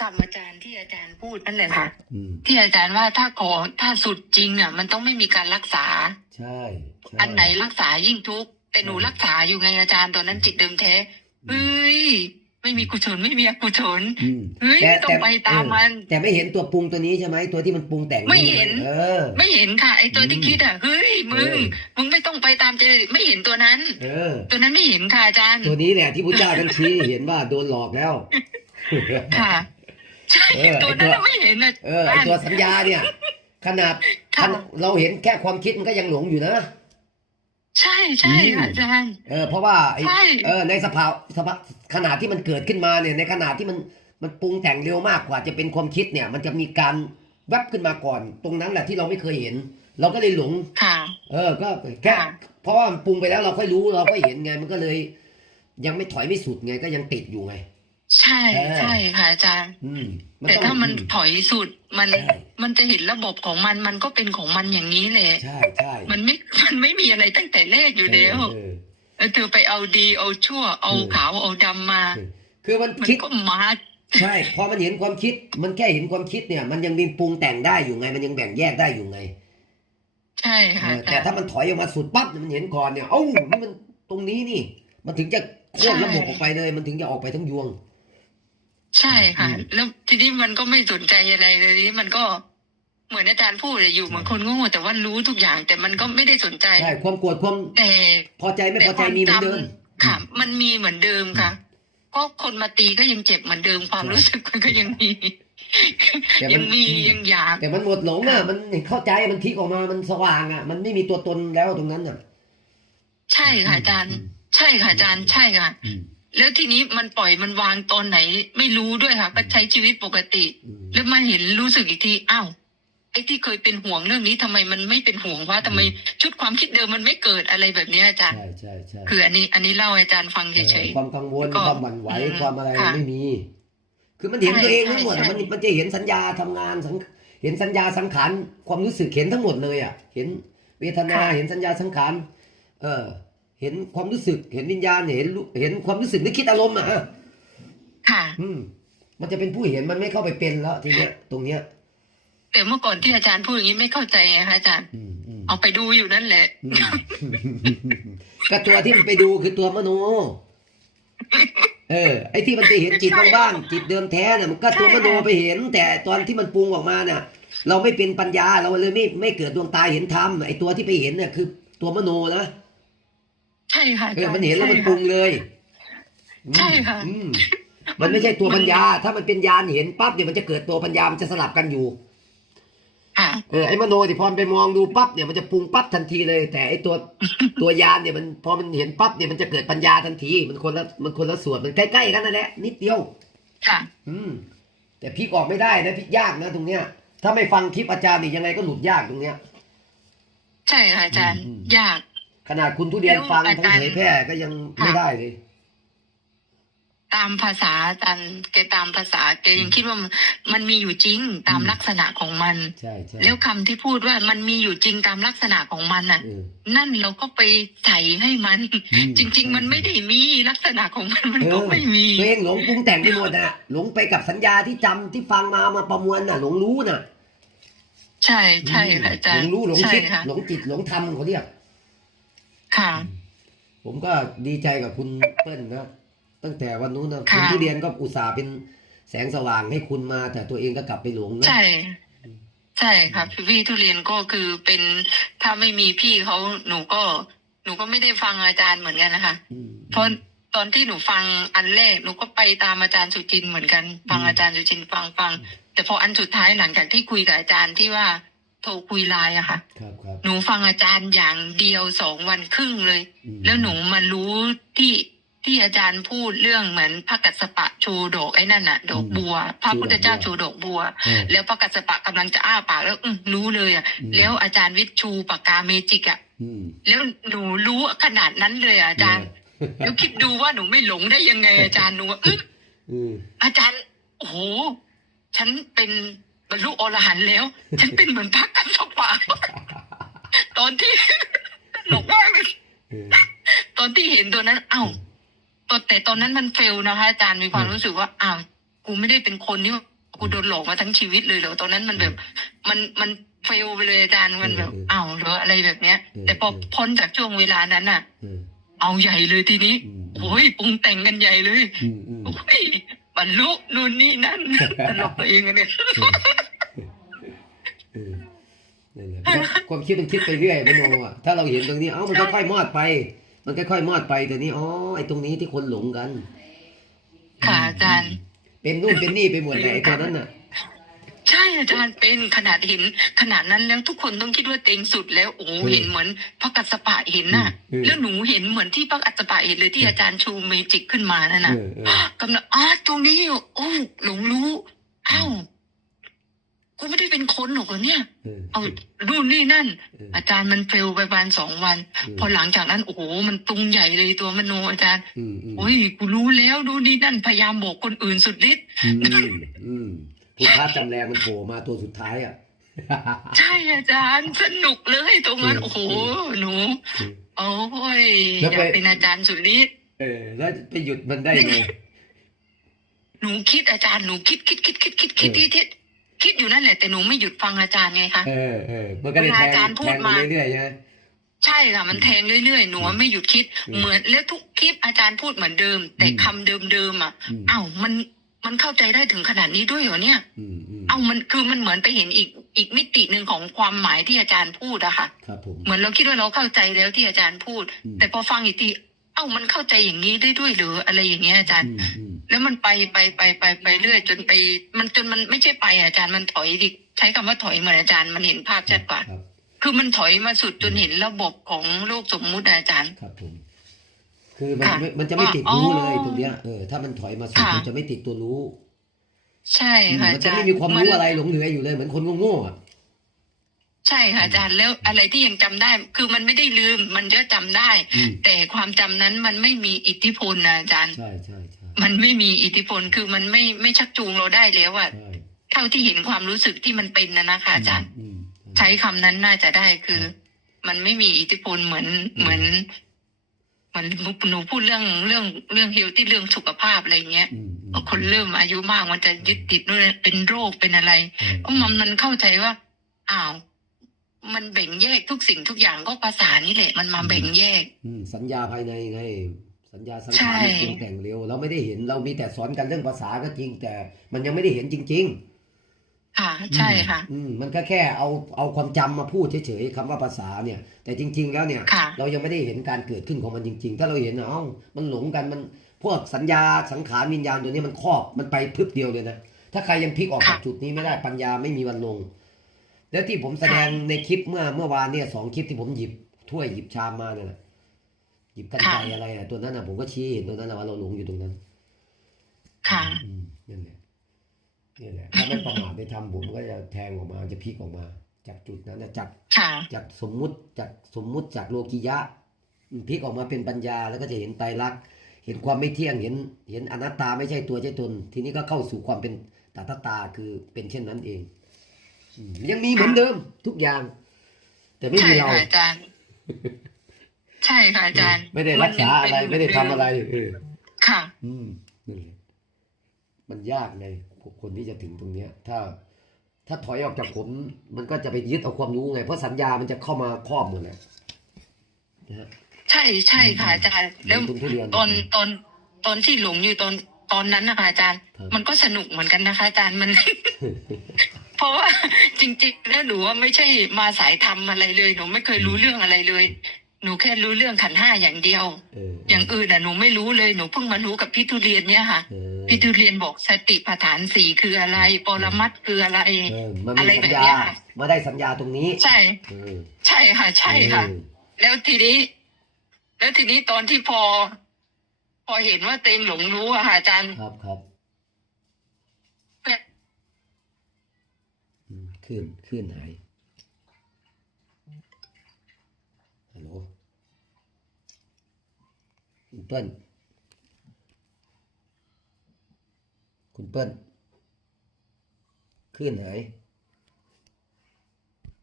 ตามอาจารย์ที่อาจารย์พูดนั่นแหละค่ะ อืมที่อาจารย์ว่าถ้าขอถ้าสุดจริงอะ มันต้องไม่มีการรักษา ใช่ใช่อันไหนรักษายิ่งทุกข์แต่หนูรักษาอยู่ไงอาจารย์ตอนนั้นจิตเดิมแท้เฮ้ยไม่มีกุศลไม่มีอกุศลอืมเฮ้ยแต่ต้องไปตามมันเออแต่ไม่เห็นตัวปรุงตัวนี้ใช่ไหมตัวที่มันปรุงแต่งไม่เห็นเออ ไม่เห็นค่ะไอตัวที่อืมคิดอะเฮ้ยมึงเออ มึงไม่ต้องไปตามใจไม่เห็นตัวนั้น เออ ตัวนั้นไม่เห็นค่ะอาจารย์ตัวนี้แหละที่พุทธเจ้าท่านชี้เห็นว่าโดนหลอกแล้ว ค่ะ ใช่เออตัวไอ้ตันั้นวน่ะไม่เห็นนะเออไอตัวสัญญาเนี่ยขนาดค่ะขนาดเราเห็นแค่ความคิดมันก็ยังหลงอยู่นะใช่ใช่ค่ะอืมอาจารย์เออเพราะว่าไอ้ใช่เออในสภาวสภาขนาดที่มันเกิดขึ้นมาเนี่ย ในขนาดที่มันมันปรุงแต่งเร็วมากกว่าจะเป็นความคิดเนี่ย มันจะมีการแวบขึ้นมาก่อน ตรงนั้นแหละที่เราไม่เคยเห็น เราก็เลยหลงค่ะ เออ ก็แค่ค่ะเพราะว่ามันปรุงไปแล้วเราค่อยรู้เราก็เห็นไงมันก็เลย ยังไม่ถอยไม่สุดไงก็ยังติดอยู่ไง ใช่เออใช่ค่ะอาจารย์อืมแต่องถ้ามันอืถอยสุดมันใช่มันจะเห็นระบบของมันมันก็เป็นของมันอย่างนี้แหละใช่ใช่มันไม่มันไม่มีอะไรตั้งแต่แรกอยู่แล้วเออแล้วเธอไปเอาดีเอาชั่ว เอาเออขาวเอาดำมาเออคือมันมันคิดก็มาใช่พอมันเห็นความคิด มันแค่เห็นความคิดเนี่ย มันยังมีปรุงแต่งได้อยู่ไง มันยังแบ่งแยกได้อยู่ไง ใช่เอค่ะอแต่ถ้ามันถอยออกมาสุดปั๊บเนี่ยมันเห็นก่อนเนี่ยเอ้านี่มันตรงนี้นี่ มันถึงจะโค่นระบบออกไปเลย มันถึงจะออกไปทั้งยวง ใช่ค่ะอืมแล้วทีนี้มันก็ไม่สนใจอะไรเลยทีนี้มันก็เหมือนอาจารย์พูดเลยอยู่เหมือนคนโง่แต่ว่ารู้ทุกอย่าง แต่มันก็ไม่ได้สนใจใช่ความโกรธความแต่พอใจไม่แต่พอใจมีเหมือนเดิมค่ะ มันมีเหมือนเดิมค่ะก็คนมาตีก็ยังเจ็บเหมือนเดิมความรู้สึกมันก็ยังมีแต่มันยังมียังอยากแต่มันหมดหลงอะ มันเข้าใจมันพลิกออกมามันสว่างอะ มันไม่มีตัวตนแล้วตรงนั้นอะ ใช่ค่ะอาจารย์ ใช่ค่ะอาจารย์ใช่ค่ะอืม แล้วทีนี้มันปล่อยมันวางตอนไหน ไม่รู้ด้วยค่ะ ก็ใช้ชีวิตปกติอืมแล้วมาเห็นรู้สึกอีกทีอ้าวไอ้ที่เคยเป็นห่วงเรื่องนี้ทำไมมันไม่เป็นห่วงว่าทำไมชุดความคิดเดิมมันไม่เกิดอะไรแบบเนี้ยอาจารย์ใช่ใช่ใช่คืออันนี้อันนี้เล่าให้อาจารย์ฟังเฉเออยความกังวลแล้วก็ความหวั่นไหวอืมความอะไรค่ะไม่มี คือมันเห็นใช่ตัวเองใช่ทั้งหมดอะใช่มันมันจะเห็นสัญญาทำงานสังเห็นสัญญาสังขารความรู้สึกเห็นทั้งหมดเลยอะ เห็นเวทนาเห็นสัญญาสังขารเออ เห็นความรู้สึก เห็นวิญญาณเห็นรู้เห็นความรู้สึกนึกคิดอารมณ์อะๆค่ะ อืม มันจะเป็นผู้เห็นมันไม่เข้าไปเป็นแล้วทีเนี้ย ตรงเนี้ย แต่เมื่อก่อนที่อาจารย์พูดอย่างนี้ไม่เข้าใจไงคะอาจารย์อืมอืมเอาไปดูอยู่นั่นแหละอืมก็ตัวที่มันไปดูคือตัวมโนเออไอ้ที่มันไปเห็นจิตบ้างๆจิตเดิมแท้น่ะมันก็ตัวมโนไปเห็น แต่ตอนที่มันปรุงออกมาน่ะ เราไม่เป็นปัญญาเราเลยไม่ไม่เกิดดวงตาเห็นธรรมไอ้ตัวที่ไปเห็นเนี่ยคือ ตัวมโนนะ ใช่ค่ะอาเออจารย์มันเห็นแล้วมันใช่ปรุค่ะงเลย ใช่ค่ะอืมมันไม่ใช่ตัวปัญญา ถ้ามันเป็นญาณเห็นปั๊บเนี่ยมันจะเกิดตัวปัญญา มันจะสลับกันอยู่ค่ะเออไอ้มโนที่พอมันไปมองดูปั๊บเนี่ยมันจะปรุงปั๊บทันทีเลย แต่ไอ้ตัวตัวยานเนี่ยมันพอมันเห็นปั๊บเนี่ยมันจะเกิดปัญญาทันที มันคนละมันคนละส่วนมันใกล้ๆกันนั่นแหละนิดเดียว ค่ะ อืม แต่พลิกออกไม่ได้นะพลิกยากนะตรงเนี้ย ถ้าไม่ฟังคลิปอาจารย์นี่ยังไงก็หลุดยากตรงเนี้ย ใช่ค่ะอาจารย์อืมยาก ขนาดคุณทุเรียนฟังแล้วอาทั้งจารย์เผยแพร่ก็ยังไม่ได้เลย ตามภาษาอาจารย์แกตามภาษาแกยังคิดว่ามันมันมีอยู่จริงตามอืมลักษณะของมันใช่ใช่แล้วคำที่พูดว่ามันมีอยู่จริงตามลักษณะของมันน่ะเออนั่นเราก็ไปใส่ให้มันอืมจริง ๆ มันไม่ได้มีลักษณะของมันมันก็ไม่มีตัวเองหลงปรุงแต่งไปหมดน่ะหลงไปกับสัญญาที่จำที่ฟังมามาประมวลน่ะ หลงรู้น่ะ ใช่ใช่ค่ะอาจารหลย์งรู้หลงใช่คิดค่ะหลงจิตหลงธรรมเขาเรียก ค่ะ ผมก็ดีใจกับคุณเปิ้ลนะ ตั้งแต่วันนู้นนะค่ะคุณทุเรียนก็อุตส่าห์เป็นแสงสว่างให้คุณมา แต่ตัวเองก็กลับไปหลงนะใช่ใช่ครับพี่ทุเรียนก็คือเป็นถ้าไม่มีพี่เขาหนูก็หนูก็ไม่ได้ฟังอาจารย์เหมือนกันนะคะอืมเพราะตอนที่หนูฟังอันแรกหนูก็ไปตามอาจารย์สุจินต์เหมือนกัน ฟังอืมอาจารย์สุจินต์ฟังฟัง แต่พออันสุดท้ายหลังจากที่คุยกับอาจารย์ที่ว่า โทรคุยไลน์อะค่ะครับครับ หนูฟังอาจารย์อย่างเดียวสองวันครึ่งเลย อืม แล้วหนูมารู้ที่ที่อาจารย์พูดเรื่องเหมือนพระกัสสปะชูดอกไอ้นั่นน่ะดอกบัว พระพุทธเจ้าชูดอกบัว เออ แล้วพระกัสสปะกำลังจะอ้าปากแล้วอื้อรู้เลยอะอืม แล้วอาจารย์วิทย์ชูปากกาเมจิกอะอืมแล้วหนูรู้ขนาดนั้นเลยอะอาจารย์แล้วคิดดูว่าหนูไม่หลงได้ยังไงอาจารย์หนูว่าอื้อ อืมอาจารย์ โอ้โห ฉันเป็น บรรลุอรหันต์แล้ว ฉันเป็นเหมือนพระกัสสปะตอนที่ตลกมากเลยเออตอนที่เห็นตัวนั้น เอ้าตอนแต่ตอนนั้นมันเฟลนะคะอาจารย์มีความอืมรู้สึกว่าอ้าวกูไม่ได้เป็นคนนี่หว่ากูโดนหลอกมาทั้งชีวิตเลยเหรอตอนนั้นมันแบบ มันมันเฟลไปเลยอาจารย์มันแบบอ้าวเหรออะไรแบบเนี้ย แต่พอพ้นจากช่วงเวลานั้นน่ะเออเอาใหญ่เลยทีนี้อืมโอ้ยปรุงแต่งกันใหญ่เลยอืมอืมโอ้ย บรรลุนู่นนี่นั่นตลกตัวเองอะเนี่ยเออนั่นแหละความคิดมันคิดไปเรื่อยมโนอะถ้าเราเห็นตรงนี้เอ้ามันค่อยๆมอดไป มันค่อยๆมอดไปแต่นี้อ๋อไอ้ตรงนี้ที่คนหลงกัน ค่ะอาจารย์ เป็นนู่นเป็นนี่ไปหมดเลยไอ้ตัวนั้นน่ะ ใช่อาจารย์เป็นขนาดเห็นขนาดนั้นแล้วทุกคนต้องคิดว่าเต็งสุดแล้วโอ้โหเออเห็นเหมือนพระกัสสปะเห็นน่ะเออแล้วหนูเห็นเหมือนที่พระกัสสปะเห็นเลยที่อาจารย์ชูเมจิกขึ้นมานั่นเอน่ะอเออกำลังอ้าตรงนี้อยู่โอ้หลงรู้อ้าวกูไม่ได้เป็นคนหรอกเหรอเนี่ย เออเอานู่นนี่นั่นเอออาจารย์มันเฟลไปประมาณสองวันอืมพอหลังจากนั้นโอ้โหมันปรุงใหญ่เลยตัวมโนอาจารย์อืมอืมโอ้ยกูรู้แล้วดูนี่นั่นพยายามบอกคนอื่นสุดฤทธิ์ อืมอืมผู้ท้าจำแรงมันโผล่มาตัวสุดท้ายอะ ใช่อาจารย์สนุกเลยตรงนั้นอืมโอ้โหหนูโอ้ยแล้วอไป ยากเป็นอาจารย์สุดฤทธิ์เออ แล้วไปหยุดมันได้ไง หนูคิดอาจารย์หนูคิดคิดคิดคิดคิดคิดเออคิดคิดคิดอยู่นั่นแหละแต่หนูไม่หยุดฟังอาจารย์ไงคะ เออเออมันก็เลยแทงเวลาอาจารย์พูแทดงมามาเรื่อยๆใช่ไหม ใช่ค่ะมันแทงเรื่อยๆหนูว่าไม่หยุดคิด อืมเหมือนแล้วทุกคลิปอาจารย์พูดเหมือนเดิม แต่อืม คำเดิมๆอะอืม อ้าวมัน มันเข้าใจได้ถึงขนาดนี้ด้วยเหรอเนี่ยอืมอืมเอ้ามันคือมันเหมือนไปเห็นอีกอีกมิติหนึ่งของความหมายที่อาจารย์พูดอะค่ะครับผมเหมือนเราคิดว่าเราเข้าใจแล้วที่อาจารย์พูดอืมแต่พอฟังอีกทีเอ้ามันเข้าใจอย่างนี้ได้ด้วยเหรืออะไรอย่างเงี้ยอาจารย์อืมอืมแล้วมันไปไปไปไปไปเรื่อยจนไป มันจนมันไม่ใช่ไปอะอาจารย์มันถอยดิใช้คำว่าถอยเหมือนอาจารย์มันเห็นภาพชัดกว่าครับคือมันถอยมาสุดจนเห็นระบบของโลกสมมุติอะอาจารย์ครับผม คือมันค่ะจะไม่มันจะไม่ติดอ๋อรู้เลยตรงเนี้ยเออถ้ามันถอยมาสุดค่ะมันจะไม่ติดตัวรู้ ใช่อืมค่ะมันอาจะจารย์ไม่มีความรู้อะไรหลงเหลืออยู่เลยเหมือนคนโง่ๆอะใช่ค่ะอาจารย์แล้วอะไรที่ยังจำได้ คือมันไม่ได้ลืม มันจะจำได้อืมแต่ความจำนั้นมันไม่มีอิทธิพลนะอาจารย์ใช่ใช่ใช่มันไม่มีอิทธิพลคือมันไม่ไม่ชักจูงเราได้แล้วอะใช่เท่าที่เห็นความรู้สึกที่มันเป็นนะนะคะอาจารย์อืมใช้คำนั้นน่าจะได้คือ มันไม่มีอิทธิพลเหมือนเหมือนเห มือนหนูพูดเรื่องเรื่องเรื่องเฮลที่เรื่องสุขภาพอะไรเงี้ยอืมอืมคนเริ่มอายุมากมันจะยึดติดนู่นเป็นโรคเป็นอะไรอืมเพราะมันมันเข้าใจว่าอ้าวมันแบ่งแยกทุกสิ่งทุกอย่างก็ภาษานี่แหละ มันมาแบ่งแยก อืมสัญญาภายในไง สัญญาสังใช่ขารมันปรุงแต่งเร็ว เราไม่ได้เห็นเรามีแต่สอนกันเรื่องภาษาก็จริง แต่มันยังไม่ได้เห็นจริง ค่ะๆใช่ค่ะ อืมมันก็แค่เอาเอาความจำมาพูดเฉยๆคำว่าภาษาเนี่ย แต่จริง ๆ แล้วเนี่ยค่ะเรายังไม่ได้เห็นการเกิดขึ้นของมันจริง ๆ ถ้าเราเห็นเอ้ามันหลงกันมันพวกสัญญาสังขารวิญญาณตัวนี้มันครอบมันไปพรึบเดียวเลยนะถ้าใครยังพลิกออกจากค่ะจุดนี้ไม่ได้ปัญญาไม่มีวันลง แล้วที่ผมแสดงในคลิปเมื่อเมื่อวานเนี่ยสองคลิปที่ผมหยิบถ้วยหยิบชามมาเนี่ยนะหยิบกันไกรอะไรอะตัวนั้นอะผมก็ชี้เห็นตัวนั้นนะว่าเราหลงอยู่ตรงนั้น ค่ะอืมนั่นแหละ นี่แหละถ้าไม่ประมาทไม่ทำผมก็จะแทงออกมาจะพลิกออกมา จากจุดนั้นนะจากค่ะจากสมมุติจากสมมุติจากโลกิยะอืมพลิกออกมาเป็นปัญญาแล้วก็จะเห็นไตรลักษณ์เห็นความไม่เที่ยงเห็นเห็นอนัตตาไม่ใช่ตัวใช่ตน ทีนี้ก็เข้าสู่ความเป็นตถาตาคือเป็นเช่นนั้นเองอืมยังมีเหมือนเดิมทุกอย่าง แต่ไม่ใช่มีเราค่ะอาจารย์ใช่ค่ะอาจารย์ ไม่ได้รักษาอะไรนยังเป็นไม่ได้ทำอะไรเออค่ะ อืมนั่นแหละมันยากใน คนที่จะถึงตรงเนี้ยถ้าถ้าถอยออกจากผม มันก็จะไปยึดเอาความรู้ไง เพราะสัญญามันจะเข้ามาครอบหมดเลยนะฮะใช่ใช่ค่ะอาจารย์แล้วเหมือนทุเรียนตอนตอนตอนที่หลงอยู่ตอนตอนนั้นนะคะอาจารย์ครับมันก็สนุกเหมือนกันนะคะอาจารย์มัน เพราะว่าจริง ๆ แล้วหนูว่าไม่ใช่มาสายทำอะไรเลย หนูไม่เคยรู้เรื่องอะไรเลย หนูแค่รู้เรื่องขันธ์ห้าอย่างเดียวเอออย่างอื่นน่ะหนูไม่รู้เลยหนูเพิ่งมารู้กับพี่ทุเรียนเนี่ยค่ะเออ พี่ทุเรียนบอกสติปัฏฐานสี่คืออะไร ปรมัตถ์คืออะไร เออมันอะมีไรสัญแบบญาเนี้ยค่ะ มาได้สัญญาตรงนี้ใช่ เออใช่ค่ะ ใช่ค่ะ เออแล้วทีนี้ แล้วทีนี้ตอนที่พอ พอเห็นว่าเต็งหลงรู้อะค่ะอาจารย์ครับครับอืมขึ้นขึ้นหายฮัลโหลคุณเปิ้ล คุณเปิ้ลขึ้นหาย